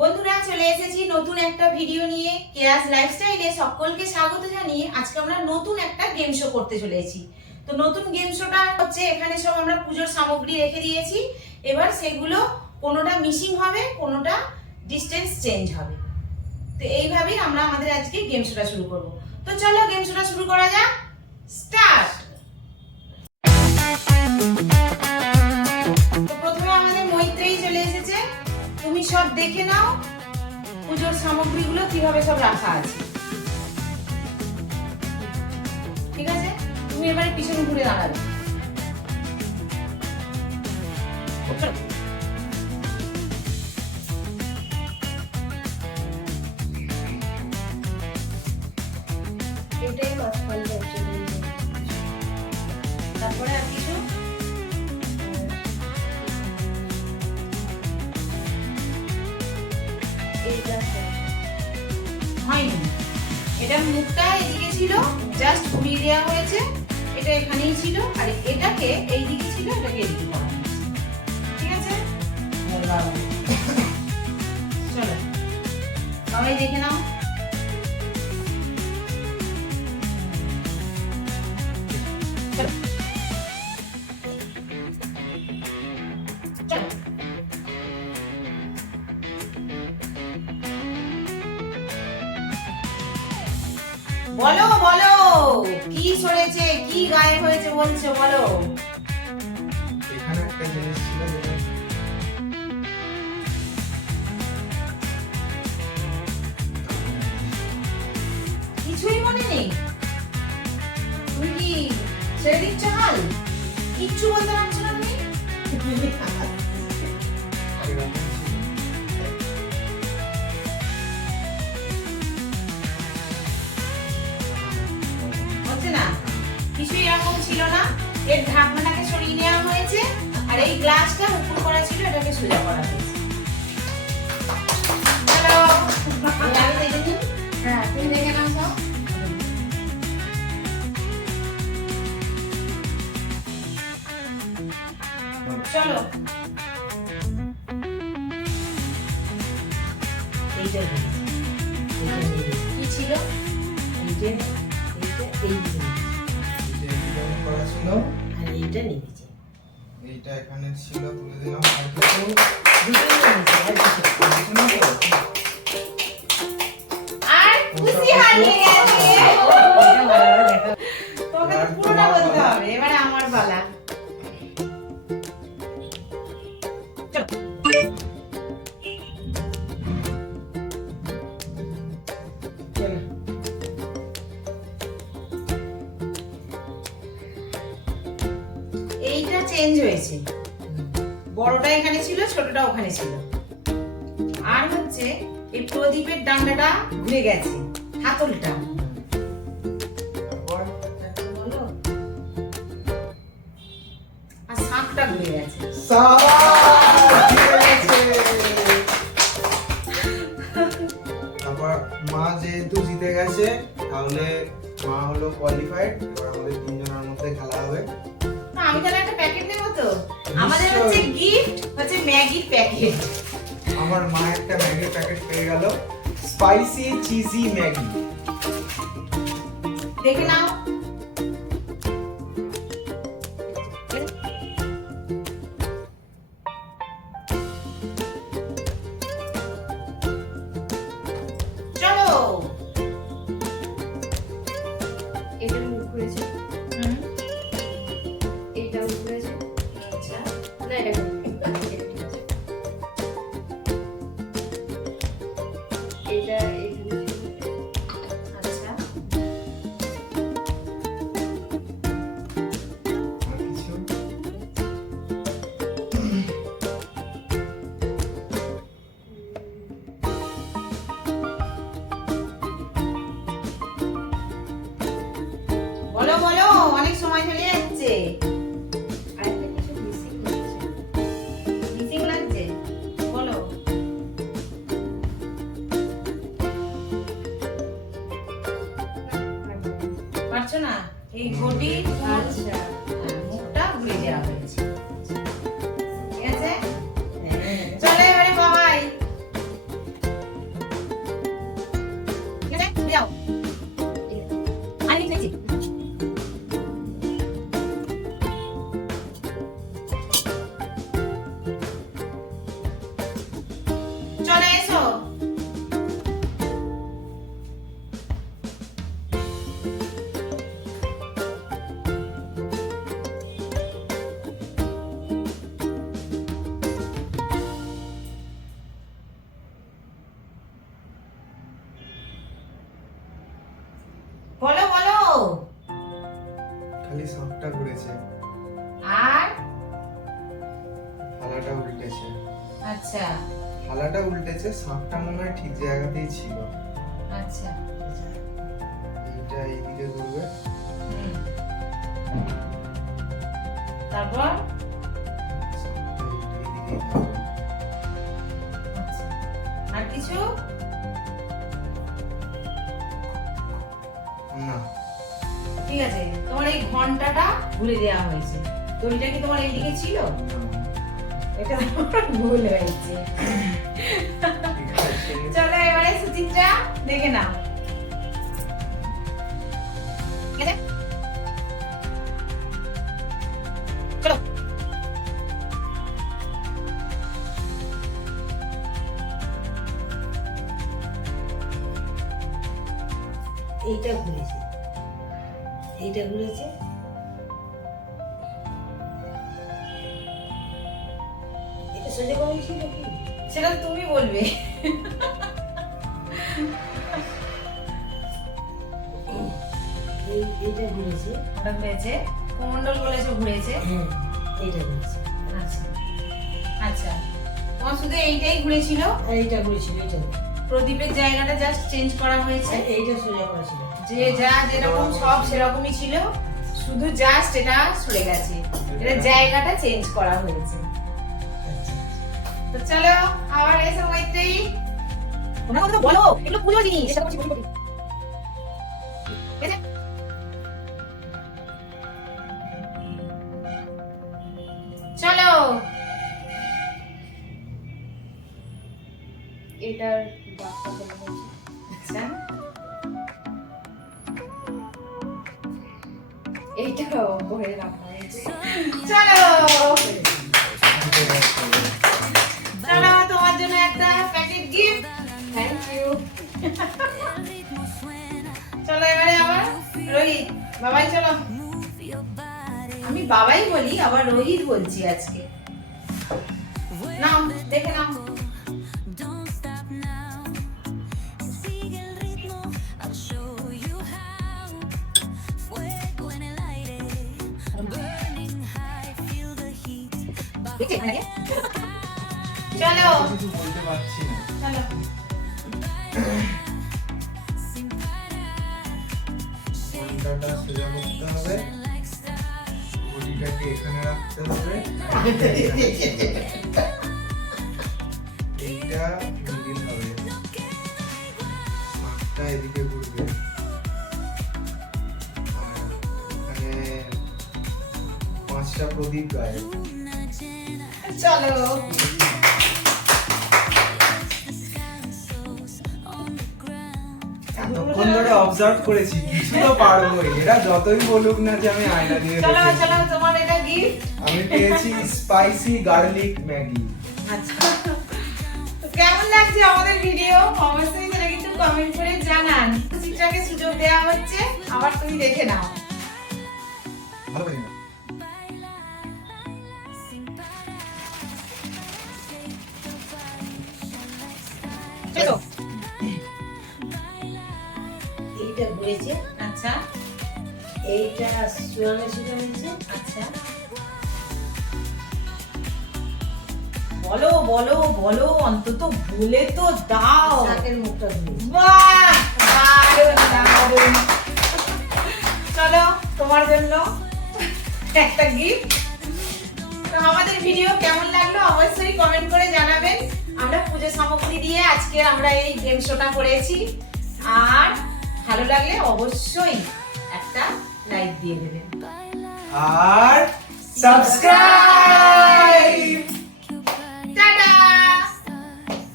বন্ধুরা চলে এসেছি নতুন একটা ভিডিও নিয়ে। কেয়াস লাইফস্টাইলে সকলকে স্বাগত জানিয়ে আজকে আমরা নতুন একটা গেম শো করতে চলেছি। তো নতুন গেম শোটা হচ্ছে, এখানে সব আমরা পুজোর সামগ্রী রেখে দিয়েছি। এবার সেগুলো কোনোটা মিসিং হবে, কোনোটা ডিস্টেন্স চেঞ্জ হবে। তো এইভাবেই আমরা আমাদের আজকে গেম শোটা শুরু করব। তো চলো গেম শোটা শুরু করা যাক। স্টার্ট। তো প্রথমে আমাদের মৈত্রেয়ী চলে এসেছে। তুমি সব দেখে নাও পুজোর সামগ্রীগুলো কিভাবে সব রাখা আছে। ঠিক আছে, তুমি এবারে পিছনে ঘুরে দাঁড়াবে। এটাই মাঝখান হচ্ছে। তারপরে আর কিছু এইটা হয়নি। এটা মুখটা এদিকে ছিল, জাস্ট ঘুরিয়ে দেওয়া হয়েছে। এটা এখানেই ছিল, আর এটাকে এই দিকে ছিল, এটাকে এদিকে করা হয়েছে। ঠিক আছে, চলো সবাই দেখে নাও। চলো চলো বলো বলো, কি সরেছে, কি গায়েব হয়েছে বলছো, বলো। এখানে একটা জিনিস ছিল যেটা কিছুই মনে নেই? তুমি কি ছেড়ে দিচ্ছ হাল? কিচ্ছু বলতে পারছো না তুমি? এরকম ছিল। হচ্ছে না, কিছুই এরকম ছিল না। এর ঢাকনাটাকে সরিয়ে নেওয়া হয়েছে, আর এই গ্লাসটা উপর করা ছিল, এটাকে সোজা করা হয়েছে। হ্যালো, আমি দেখে নিই। হ্যাঁ, তুমি দেখে নাও সব। চলো এইটা কি ছিল? যে ডিজাইন করা ছিল আর এইটা নিয়েছে। এইটা এখানে ছিল, তুলে দিলাম। আর কিছু আর খুশি হারিয়ে গেছে। তোকে তো পুরোটা বলতে হবে, এবারে আমার পালা। চলো। এইটা চেঞ্জ হয়েছে, বড়টা এখানে ছিল, ছোটটা ওখানে ছিল। আর হচ্ছে এই প্রদীপের ডান্ডাটা ঘুরে গেছে, হাতলটা। তারপর বলো। আর শাঁখটা ঘুরে গেছে। সাবাস! ঠিক আছে। তারপর মা যেহেতু জিতে গেছে, তাহলে মা হলো কোয়ালিফাইড। এবার আমাদের তিনজনের মধ্যে খেলা হবে। না, আমি তাহলে একটা প্যাকেট নেবো তো। আমাদের হচ্ছে গিফট হচ্ছে ম্যাগির প্যাকেট। আমার মা একটা ম্যাগির প্যাকেট পেয়ে গেল, স্পাইসি চিজি ম্যাগি। দেখে নাও। চলো। এটার মুখ ঘুরেছে, হুম, এইটাও ঘুরেছে। আচ্ছা। না, এটা ঘুরেছে। এটা ঠিক আছে। এটা এখানে ছিল। আচ্ছা, আর কিছু বলো বলো, অনেক সময় চলে যাচ্ছে। আরেকটা কিছু মিসিং হয়েছে। মিসিং লাগছে, বলো। পারছো না? এই ঘটি আচ্ছা, মুখটা ঘুরে দেওয়া হয়েছে। ঠিক আছে, চলো এবারে বাবাই। আচ্ছা থালাটা উল্টেছে, সাপটা মনে হয় ঠিক জায়গাতেই ছিল। আচ্ছা এইটা এইদিকে ঘুরবে, হুম। তারপর সাপটা এইদিকেই থাকবে। আচ্ছা, আর কিছু? না, ঠিক আছে, তোমার এই ঘন্টাটা ঘুরে দেওয়া হয়েছে, তো এটা কি তোমার এইদিকে ছিল? এটা তোমার ভুল হয়েছে। ঠিক আছে। চলো এবারে সুচিত্রা দেখে নাও। ঠিক আছে? চলো। এইটা ঘুরেছে, এইটা ঘুরেছে, এটা সোজা করেছিল কি? সেটা তো তুমি বলবে। এইটা ঘুরেছে, ওটা ঘুরেছে, কমন্ডল বলেছে ঘুরেছে। হ্যাঁ এইটা ঘুরেছে, আচ্ছা আচ্ছা, তোমার শুধু এইটাই ঘুরেছিল, আর এইটা ঘুরেছিল, এইটা প্রদীপের জায়গাটা জাস্ট চেঞ্জ করা হয়েছে। আর এইটা সোজা করেছিল। যে যা যেরকম সব সেরকমই ছিল, শুধু জাস্ট এটা সরে গেছে, এটা জায়গাটা চেঞ্জ করা হয়েছে। আচ্ছা, তো চলো আবার এসে মৈত্রী, ওনা কথা বলো, এগুলো পুজো জিনিস, এটা করছি বলি। ঠিক আছে? চলো এটার বাচ্চা বলা হয়েছে। আচ্ছা এইটা বয়ে রাখা হয়েছে। চলো চলো, তোমার জন্য একটা প্যাকেট গিফট। Thank you. চলো এবারে আবার রোহিত, বাবাই চলো। আমি বাবাই বলি, আবার রোহিত বলছি আজকে। নাও দেখে নাও। দেখছি এখানে গিয়ে। চলো কিছু বলতে পারছি না। চলো ঘন্টাটা সোজা করতে হবে, ঘড়িটাকে এখানে রাখতে হবে, এইটা মিডিল হবে, মাঠটা এদিকে ঘুরবে, আর এখানে 5টা প্রদীপ গায়ে। চলো এতক্ষণ ধরে অবজার্ভ করেছি, কিছু তো পারবোই, এরা যতই বলুক না যে আমি আয়না দিয়ে চলো রেখেছি। চলো, তোমার এটা গিফট। আমি পেয়েছি স্পাইসি গার্লিক ম্যাগি। আচ্ছা, তো কেমন লাগছে আমাদের ভিডিও অবশ্যই সেটা কিন্তু কমেন্ট করে জানান। চিত্রাকে সুযোগ দেওয়া হচ্ছে, আবার তুমি দেখে নাও। ভালো করে চলো এইটা ঘুরেছে, আচ্ছা এইটা সোজা সোজা হয়েছে, আচ্ছা, বলো বলো বলো, অন্তত বলে তো দাও। শাকের মুখটা ঘুরেছে। বাহ, দারুণ দারুণ। চলো তোমার জন্য একটা গিফট। তো আমাদের ভিডিও কেমন লাগলো অবশ্যই কমেন্ট করে জানাবেন। আমরা পুজো সামগ্রী দিয়ে আজকে আমরা এই গেম শোটা করেছি, আর ভালো লাগলে অবশ্যই একটা লাইক দিয়ে দেবেন। আর সাবস্ক্রাইব।